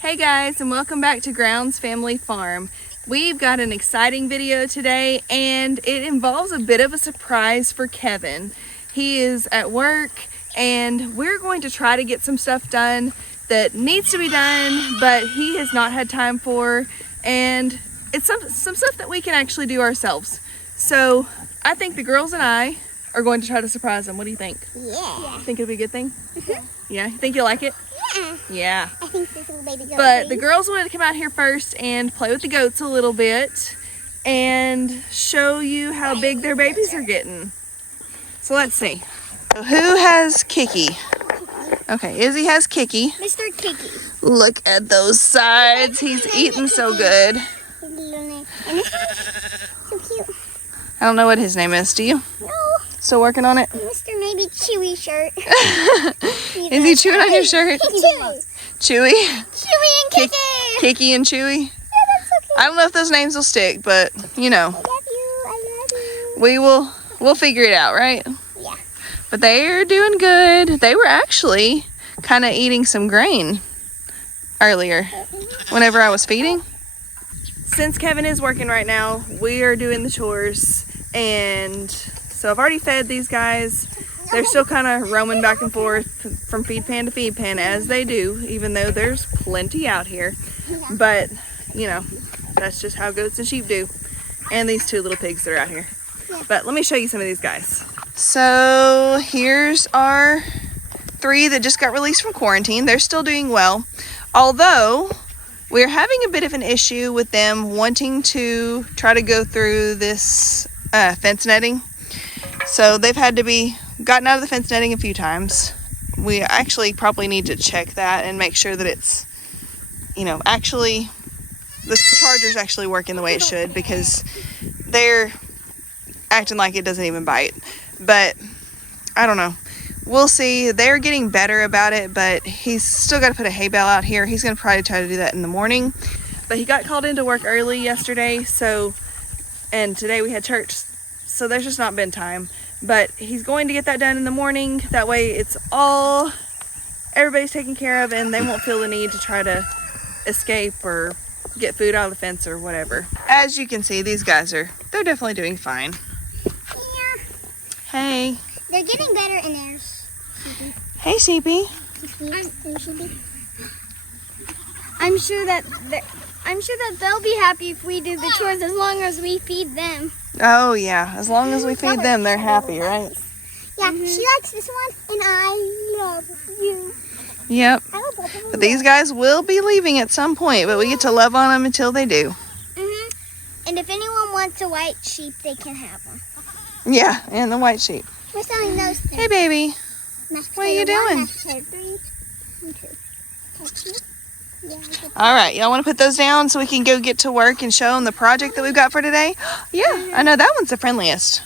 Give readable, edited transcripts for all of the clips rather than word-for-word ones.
Hey guys, and welcome back to Grounds Family Farm. We've got an exciting video today, and it involves a bit of a surprise for Kevin. He is at work, and we're going to try to get some stuff done that needs to be done, but he has not had time for, and it's some stuff that we can actually do ourselves. So I think the girls and I are going to try to surprise him. What do you think? Yeah. Think it'll be a good thing? Yeah, you think you'll like it? Yeah. Yeah. I think this little baby goat. But the girls wanted to come out here first and play with the goats a little bit and show you how big their babies are getting. So let's see. So who has Kiki? Okay, Izzy has Kiki. Mr. Kiki. Look at those sides. He's eating so good. And this so cute. I don't know what his name is. Do you? No. Still working on it? Mr. Maybe Chewy shirt. Is he chewing on your shirt? Chewy. Chewy? Chewy and Kiki. Kiki and Chewy? Yeah, that's so cute. I don't know if those names will stick, but you know. I love you. I love you. We'll figure it out, right? Yeah. But they're doing good. They were actually kind of eating some grain earlier whenever I was feeding. Since Kevin is working right now, we are doing the chores, and so I've already fed these guys. They're still kind of roaming back and forth from feed pan to feed pan, as they do, even though there's plenty out here. But, you know, that's just how goats and sheep do. And these two little pigs that are out here. But let me show you some of these guys. So here's our 3 that just got released from quarantine. They're still doing well. Although we're having a bit of an issue with them wanting to try to go through this fence netting. So they've had to be gotten out of the fence netting a few times. We actually probably need to check that and make sure that it's, you know, actually the charger's actually working the way it should, because they're acting like it doesn't even bite. But I don't know. We'll see. They're getting better about it, but he's still got to put a hay bale out here. He's going to probably try to do that in the morning. But he got called into work early yesterday, and today we had church, so there's just not been time. But he's going to get that done in the morning. That way it's all, everybody's taken care of, and they won't feel the need to try to escape or get food out of the fence or whatever. As you can see, these guys they're definitely doing fine. Yeah. Hey. They're getting better in theirs. Hey, CP. I'm sure that they'll be happy if we do the chores as long as we feed them. Oh yeah, as long as we feed them, they're happy, right? Yeah, she likes this one, and I love you. Yep. But these guys will be leaving at some point, but we get to love on them until they do. And if anyone wants a white sheep, they can have one. Yeah, and the white sheep. We're selling those things. Hey, baby. What are you doing? All right, y'all want to put those down so we can go get to work and show them the project that we've got for today? Yeah, I know that one's the friendliest.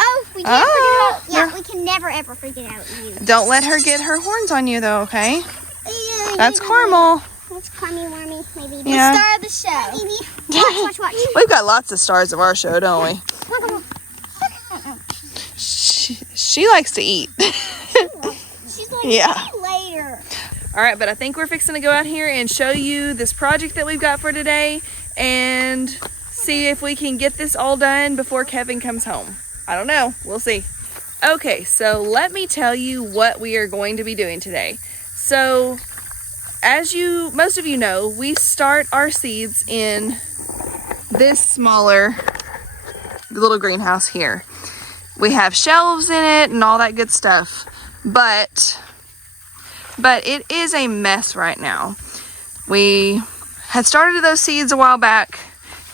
Oh, we can't figure it out. Yeah, we can never ever figure it out. Don't let her get her horns on you, though, okay? Yeah, That's Carmel. That's Carmy Wormy, maybe. Yeah. The star of the show. Maybe. Watch. We've got lots of stars of our show, don't we? She likes to eat. She's like, yeah. Later. All right, but I think we're fixing to go out here and show you this project that we've got for today and see if we can get this all done before Kevin comes home. I don't know. We'll see. Okay, so let me tell you what we are going to be doing today. So, as most of you know, we start our seeds in this smaller little greenhouse here. We have shelves in it and all that good stuff, but it is a mess right now. We had started those seeds a while back,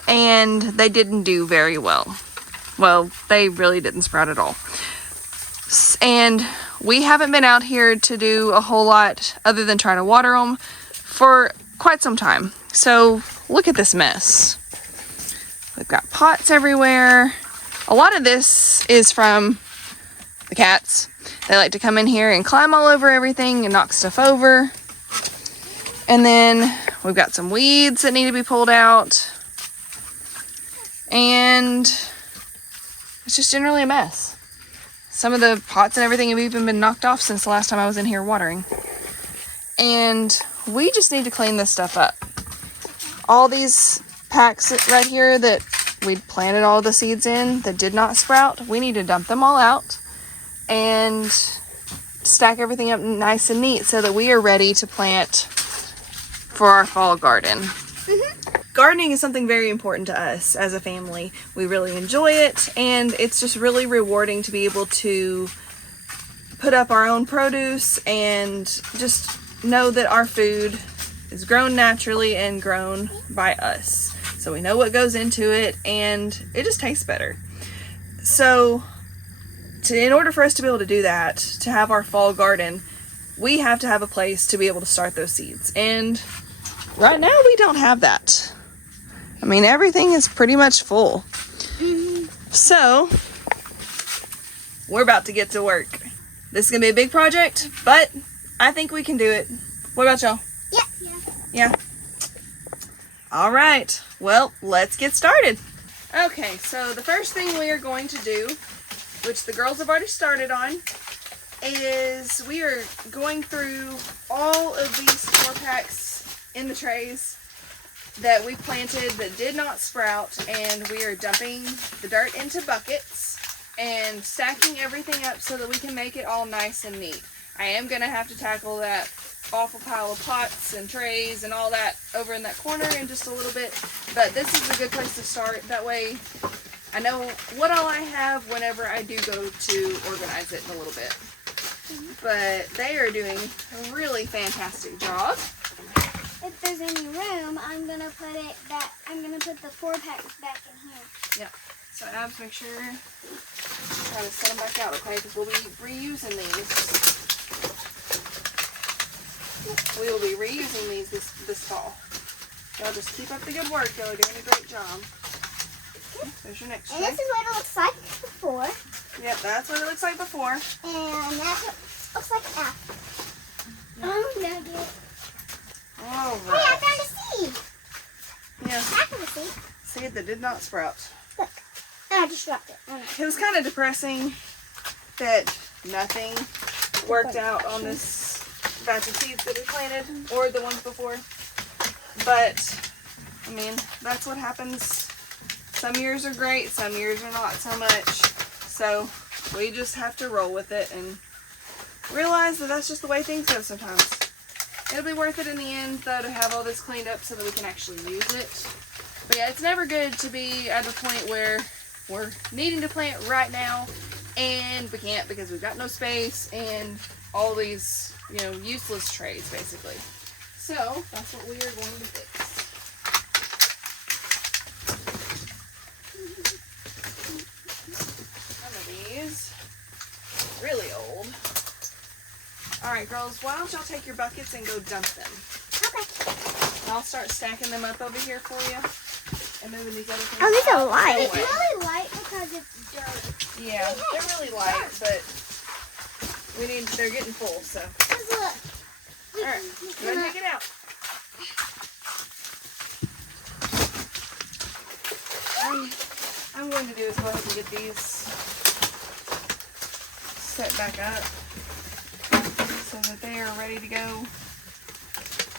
and they didn't do very well. Well, they really didn't sprout at all. And we haven't been out here to do a whole lot other than try to water them for quite some time. So look at this mess. We've got pots everywhere. A lot of this is from the cats. They like to come in here and climb all over everything and knock stuff over. And then we've got some weeds that need to be pulled out. And it's just generally a mess. Some of the pots and everything have even been knocked off since the last time I was in here watering. And we just need to clean this stuff up. All these packs right here that we planted all the seeds in that did not sprout, we need to dump them all out and stack everything up nice and neat so that we are ready to plant for our fall garden. Gardening is something very important to us as a family. We really enjoy it, and it's just really rewarding to be able to put up our own produce and just know that our food is grown naturally and grown by us. So we know what goes into it, and it just tastes better. So in order for us to be able to do that, to have our fall garden, we have to have a place to be able to start those seeds. And right now we don't have that. I mean, everything is pretty much full. So we're about to get to work. This is gonna be a big project, but I think we can do it. What about y'all? Yeah. All right, well, let's get started. Okay, so the first thing we are going to do, which the girls have already started on, is we are going through all of these 4 packs in the trays that we planted that did not sprout, and we are dumping the dirt into buckets and stacking everything up so that we can make it all nice and neat. I am going to have to tackle that awful pile of pots and trays and all that over in that corner in just a little bit, but this is a good place to start. That way I know what all I have whenever I do go to organize it in a little bit. But they are doing a really fantastic job. If there's any room, I'm gonna put the 4 packs back in here. Yeah. So Abs, make sure try to set them back out, okay? Because we'll be reusing these. We will be reusing these this fall. Y'all just keep up the good work. Y'all are doing a great job. Okay, there's your next tray. And this is what it looks like before. Yep, that's what it looks like before. And that's what it looks like after. Oh, no, good. All Hey, right. I found a seed. Yeah. I found a seed. Seed that did not sprout. Look. Oh, I just dropped it. Oh, no. It was kind of depressing that nothing worked out on this batch of seeds that we planted, or the ones before. But, I mean, that's what happens. Some years are great, some years are not so much. So, we just have to roll with it and realize that that's just the way things go sometimes. It'll be worth it in the end, though, to have all this cleaned up so that we can actually use it. But yeah, it's never good to be at the point where we're needing to plant right now and we can't because we've got no space and all these, you know, useless trays, basically. So, that's what we are going to fix. Some of these, really old. Alright, girls, why don't y'all take your buckets and go dump them? Okay. And I'll start stacking them up over here for you and moving these other things. Oh, these are out light. the It's way. really light because it's dirt. Yeah, they're really light, but they're getting full, so. Just look. Alright, go ahead and take it out. I'm going to do is go ahead and get these set back up so that they are ready to go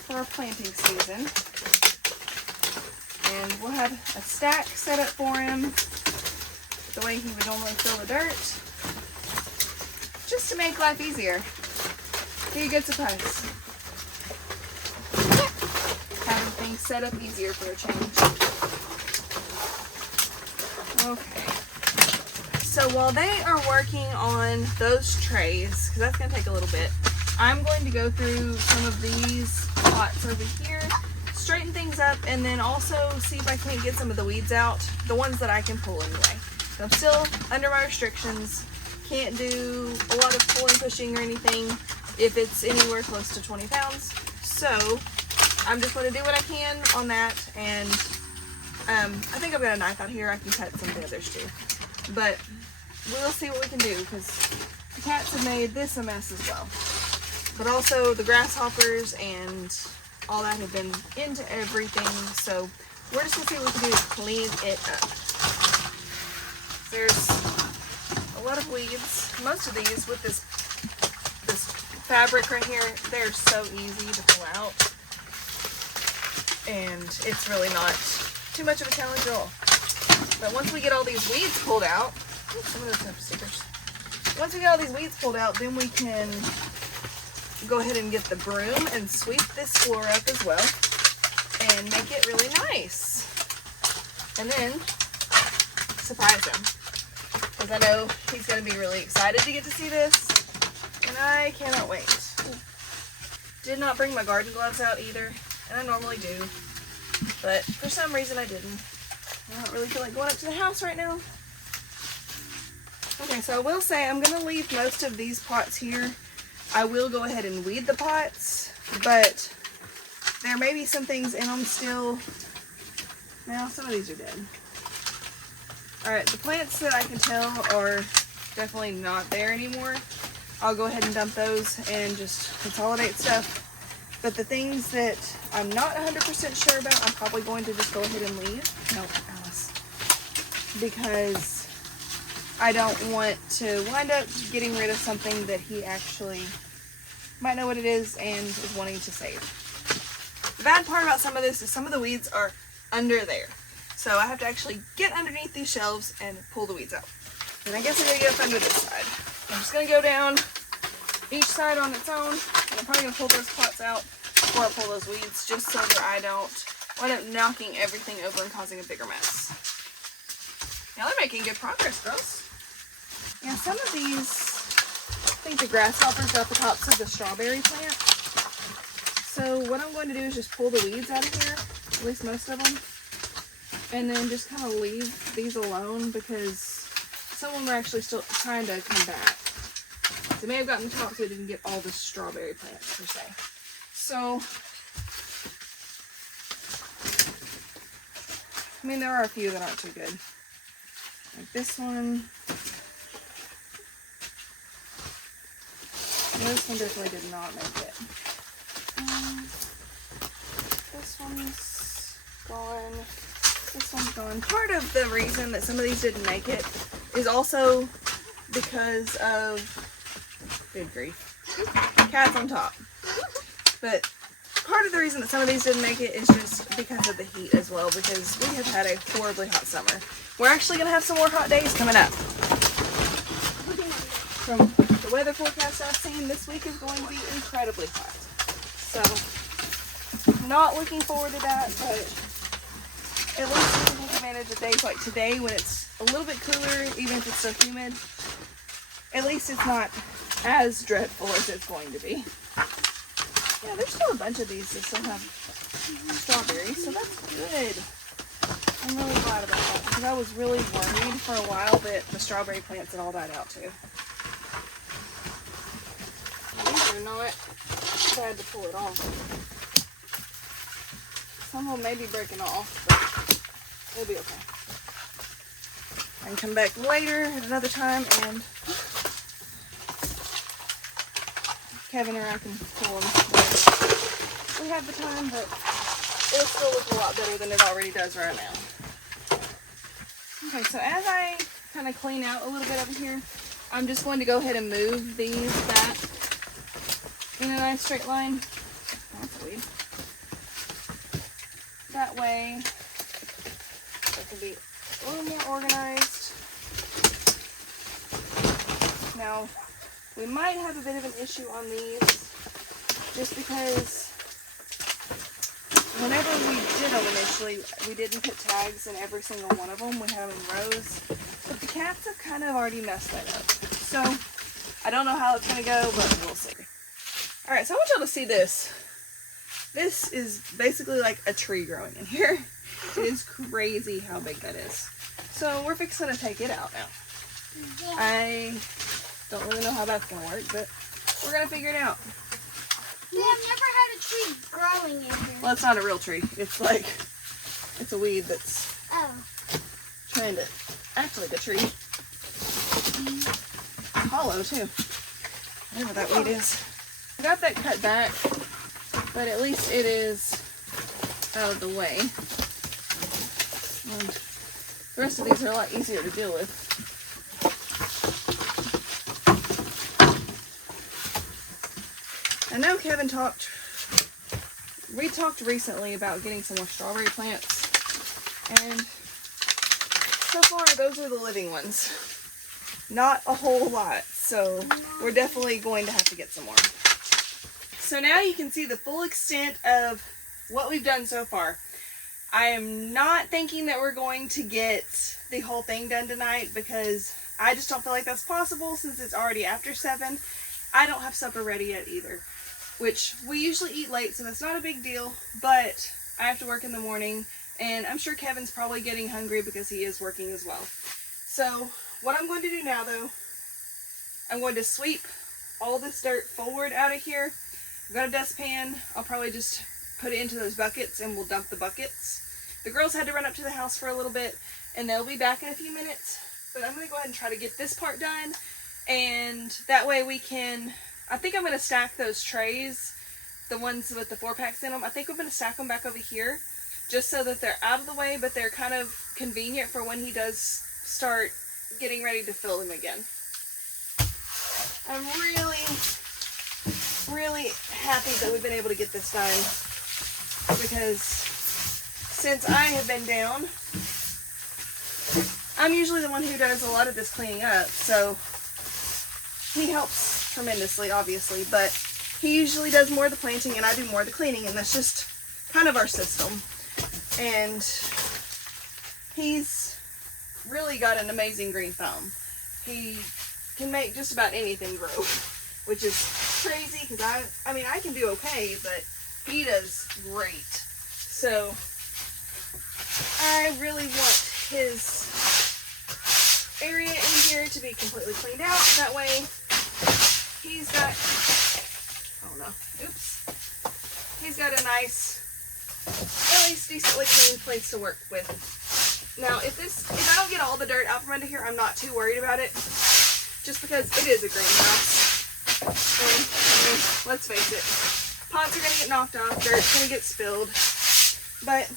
for our planting season. And we'll have a stack set up for him the way he would normally fill the dirt, just to make life easier. Be a good surprise. Having things set up easier for a change. Okay. So while they are working on those trays, because that's going to take a little bit, I'm going to go through some of these pots over here, straighten things up, and then also see if I can't get some of the weeds out, the ones that I can pull anyway. So I'm still under my restrictions, can't do a lot of pulling, pushing, or anything if it's anywhere close to 20 pounds. So I'm just going to do what I can on that, and I think I've got a knife out here. I can cut some of the others too. But we'll see what we can do, because the cats have made this a mess as well. But also the grasshoppers and all that have been into everything. So we're just going to see what we can do to clean it up. There's a lot of weeds. Most of these with this fabric right here, they're so easy to pull out. and it's really not too much of a challenge at all. But once we get all these weeds pulled out, some of those have stickers. Once we get all these weeds pulled out, then we can go ahead and get the broom and sweep this floor up as well and make it really nice. And then surprise him, because I know he's going to be really excited to get to see this, and I cannot wait. Did not bring my garden gloves out either, and I normally do, but for some reason I didn't. I don't really feel like going up to the house right now. Okay, so I will say I'm going to leave most of these pots here. I will go ahead and weed the pots, but there may be some things in them still. Now, some of these are dead. Alright, the plants that I can tell are definitely not there anymore. I'll go ahead and dump those and just consolidate stuff. But the things that I'm not 100% sure about, I'm probably going to just go ahead and leave. No, Alice. Because I don't want to wind up getting rid of something that he actually might know what it is and is wanting to save. The bad part about some of this is some of the weeds are under there. So I have to actually get underneath these shelves and pull the weeds out. And I guess I'm going to get up under this side. I'm just going to go down each side on its own. And I'm probably going to pull those pots out before I pull those weeds, just so that I don't wind up knocking everything over and causing a bigger mess. Now they're making good progress, girls. Yeah, some of these, I think the grasshoppers got the tops of the strawberry plant. So what I'm going to do is just pull the weeds out of here, at least most of them, and then just kind of leave these alone because some of them are actually still trying to come back. They may have gotten the top so they didn't get all the strawberry plants per se. So, I mean, there are a few that aren't too good. Like this one. This one definitely did not make it. This one's gone. This one's gone. Part of the reason that some of these didn't make it is also because of, good grief, cats on top. But part of the reason that some of these didn't make it is just because of the heat as well, because we have had a horribly hot summer. We're actually going to have some more hot days coming up. From the weather forecast I've seen, this week is going to be incredibly hot. So, not looking forward to that, but at least we can take advantage of days like today when it's a little bit cooler, even if it's still humid. At least it's not as dreadful as it's going to be. Yeah, there's still a bunch of these that still have strawberries, so that's good. I'm really glad about that because I was really worried for a while that the strawberry plants had all died out too. These are not bad to pull it off. Some of them may be breaking off, but it'll be okay. I can come back later at another time and Kevin or I can pull them. We have the time, but it'll still look a lot better than it already does right now. Okay, so as I kind of clean out a little bit over here, I'm just going to go ahead and move these back in a nice straight line. That's weird. That way, it can be a little more organized. Now, we might have a bit of an issue on these, just because whenever we did them initially, we didn't put tags in every single one of them. We had them in rows, but the cats have kind of already messed that up. So, I don't know how it's going to go, but we'll see. Alright, so I want y'all to see this. This is basically like a tree growing in here. It is crazy how big that is. So, we're fixing to take it out now. Yeah. I don't really know how that's going to work, but we're going to figure it out. We have never had a tree growing in here. Well, it's not a real tree. It's like, it's a weed that's trying to act like a tree. Hollow, too. Whatever that weed is. I got that cut back, but at least it is out of the way. And the rest of these are a lot easier to deal with. I know Kevin talked we talked recently about getting some more strawberry plants, and so far those are the living ones. Not a whole lot, so we're definitely going to have to get some more. So now you can see the full extent of what we've done so far. I am not thinking that we're going to get the whole thing done tonight because I just don't feel like that's possible since it's already after 7. I don't have supper ready yet either, which we usually eat late, so that's not a big deal, but I have to work in the morning, and I'm sure Kevin's probably getting hungry because he is working as well. So what I'm going to do now, though, I'm going to sweep all this dirt forward out of here. I've got a dustpan. I'll probably just put it into those buckets and we'll dump the buckets. The girls had to run up to the house for a little bit and they'll be back in a few minutes. But I'm going to go ahead and try to get this part done. And that way we can, I think I'm going to stack those trays, the ones with the 4-packs in them. I think I'm going to stack them back over here just so that they're out of the way, but they're kind of convenient for when he does start getting ready to fill them again. I'm really happy that we've been able to get this done because since I have been down, I'm usually the one who does a lot of this cleaning up, so he helps tremendously, obviously, but he usually does more of the planting and I do more of the cleaning, and that's just kind of our system. And he's really got an amazing green thumb. He can make just about anything grow, which is crazy because I mean I can do okay, but he does great. So I really want his area in here to be completely cleaned out. That way he's got, oh no, oops, he's got a nice, at least decently clean place to work with. Now if I don't get all the dirt out from under here, I'm not too worried about it, just because it is a greenhouse. And I mean, let's face it, pots are going to get knocked off, dirt's going to get spilled, but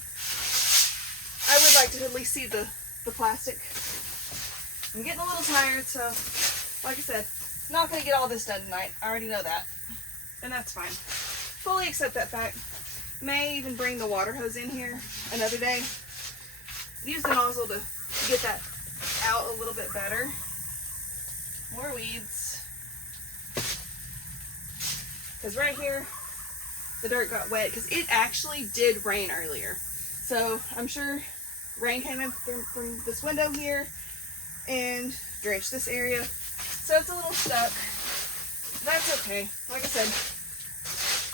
I would like to at least see the plastic. I'm getting a little tired, so like I said, not going to get all this done tonight. I already know that, and that's fine. Fully accept that fact. May even bring the water hose in here another day. Use the nozzle to get that out a little bit better. More weeds. Because right here, the dirt got wet because it actually did rain earlier. So I'm sure rain came in from this window here and drenched this area. So it's a little stuck. That's okay. Like I said,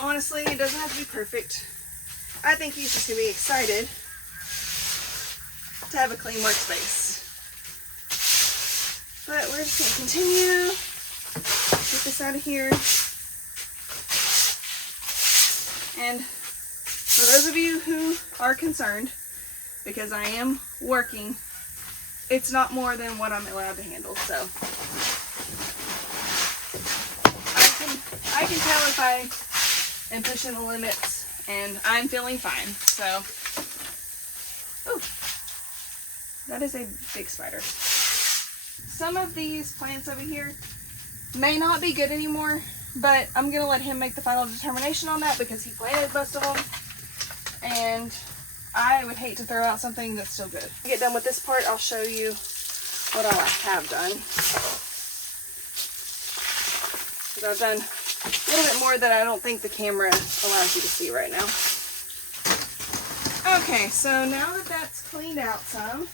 honestly, it doesn't have to be perfect. I think he's just going to be excited to have a clean workspace. But we're just going to continue. Get this out of here. And for those of you who are concerned, because I am working, it's not more than what I'm allowed to handle. So I can tell if I am pushing the limits, and I'm feeling fine. So, ooh, that is a big spider. Some of these plants over here may not be good anymore, but I'm going to let him make the final determination on that because he planted most of them. And I would hate to throw out something that's still good. When I get done with this part, I'll show you what all I have done. Because I've done a little bit more that I don't think the camera allows you to see right now. Okay, so now that that's cleaned out some,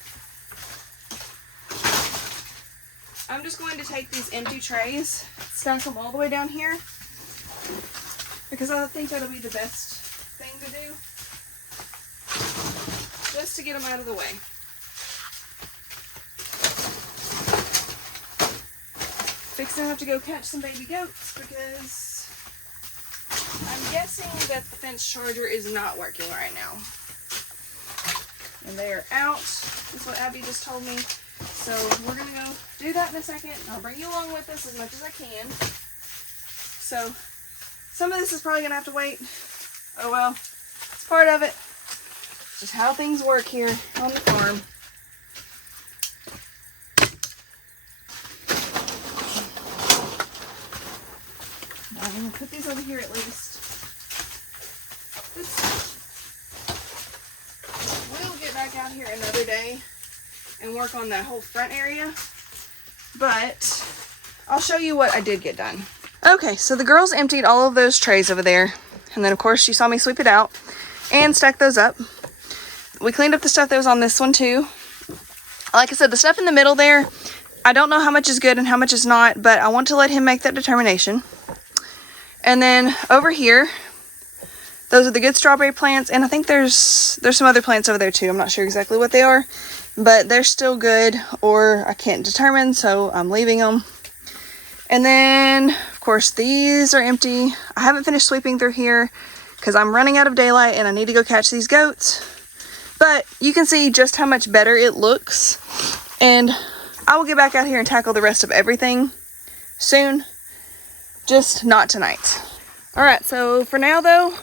I'm just going to take these empty trays, stack them all the way down here, because I think that'll be the best thing to do, just to get them out of the way. Fixing to have to go catch some baby goats because I'm guessing that the fence charger is not working right now. And they are out, is what Abby just told me. So we're going to go do that in a second. I'll bring you along with us as much as I can. So some of this is probably going to have to wait. Oh well, it's part of it. It's just how things work here on the farm. I'm going to put these over here at least. We'll get back out here another day and work on that whole front area, but I'll show you what I did get done. Okay, so the girls emptied all of those trays over there, and then of course you saw me sweep it out and stack those up. We cleaned up the stuff that was on this one too. Like I said, the stuff in the middle there, I don't know how much is good and how much is not, but I want to let him make that determination. And then over here, those are the good strawberry plants, and I think there's some other plants over there too. I'm not sure exactly what they are, but they're still good, or I can't determine, so I'm leaving them. And then, of course, these are empty. I haven't finished sweeping through here because I'm running out of daylight and I need to go catch these goats. But you can see just how much better it looks. And I will get back out here and tackle the rest of everything soon, just not tonight. All right, so for now though,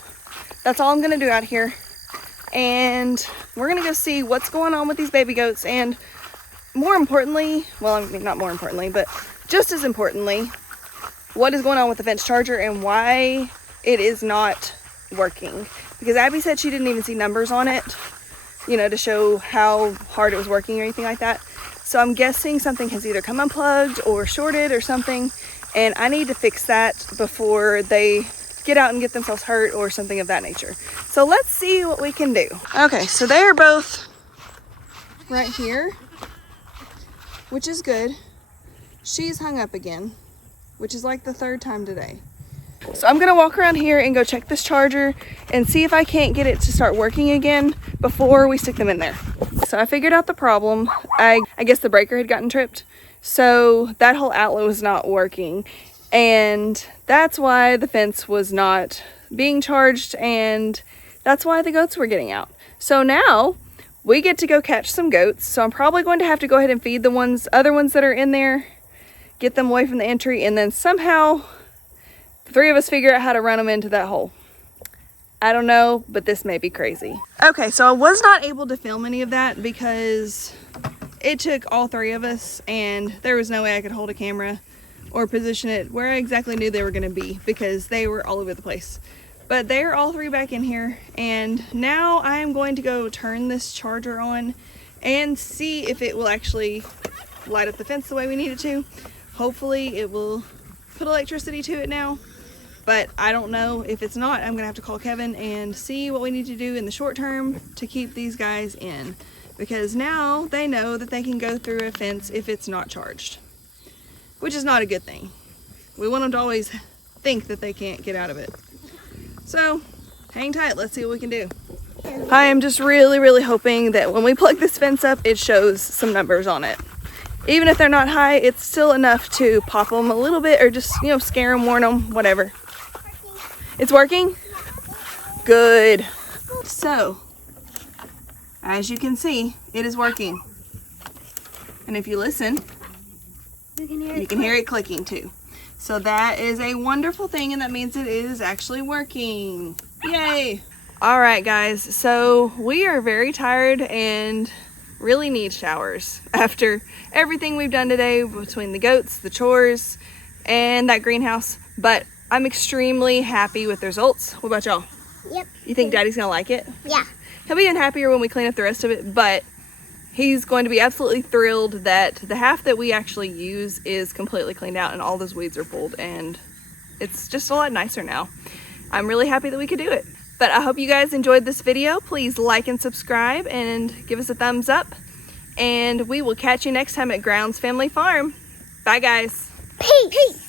that's all I'm gonna do out here. And we're gonna go see what's going on with these baby goats, and more importantly, well, I mean, not more importantly, but just as importantly, what is going on with the fence charger and why it is not working. Because Abby said she didn't even see numbers on it, you know, to show how hard it was working or anything like that. So I'm guessing something has either come unplugged or shorted or something, and I need to fix that before they get out and get themselves hurt or something of that nature. So let's see what we can do. Okay, so they are both right here, which is good. She's hung up again, which is like the third time today. So I'm gonna walk around here and go check this charger and see if I can't get it to start working again before we stick them in there. So I figured out the problem. I guess the breaker had gotten tripped, so that whole outlet was not working, and that's why the fence was not being charged, and that's why the goats were getting out. So now we get to go catch some goats. So I'm probably going to have to go ahead and feed the other ones that are in there, get them away from the entry, and then somehow the three of us figure out how to run them into that hole. I don't know, but this may be crazy. Okay, so I was not able to film any of that because it took all three of us, and there was no way I could hold a camera or position it where I exactly knew they were gonna be because they were all over the place. But they're all three back in here, and now I am going to go turn this charger on and see if it will actually light up the fence the way we need it to. Hopefully it will put electricity to it now, but I don't know. If it's not, I'm gonna have to call Kevin and see what we need to do in the short term to keep these guys in, because now they know that they can go through a fence if it's not charged, which is not a good thing. We want them to always think that they can't get out of it. So hang tight, let's see what we can do. I am just really hoping that when we plug this fence up, it shows some numbers on it. Even if they're not high, it's still enough to pop them a little bit, or just, you know, scare them, warn them, whatever. It's working? Good. So, as you can see, it is working. And if you listen, you can hear it clicking too. So that is a wonderful thing, and that means it is actually working. Yay! All right, guys, so we are very tired and really need showers after everything we've done today between the goats, the chores, and that greenhouse. But I'm extremely happy with the results. What about y'all? Yep. You think Daddy's gonna like it? Yeah. He'll be even happier when we clean up the rest of it, but he's going to be absolutely thrilled that the half that we actually use is completely cleaned out and all those weeds are pulled, and it's just a lot nicer now. I'm really happy that we could do it. But I hope you guys enjoyed this video. Please like and subscribe and give us a thumbs up. And we will catch you next time at Grounds Family Farm. Bye, guys. Peace.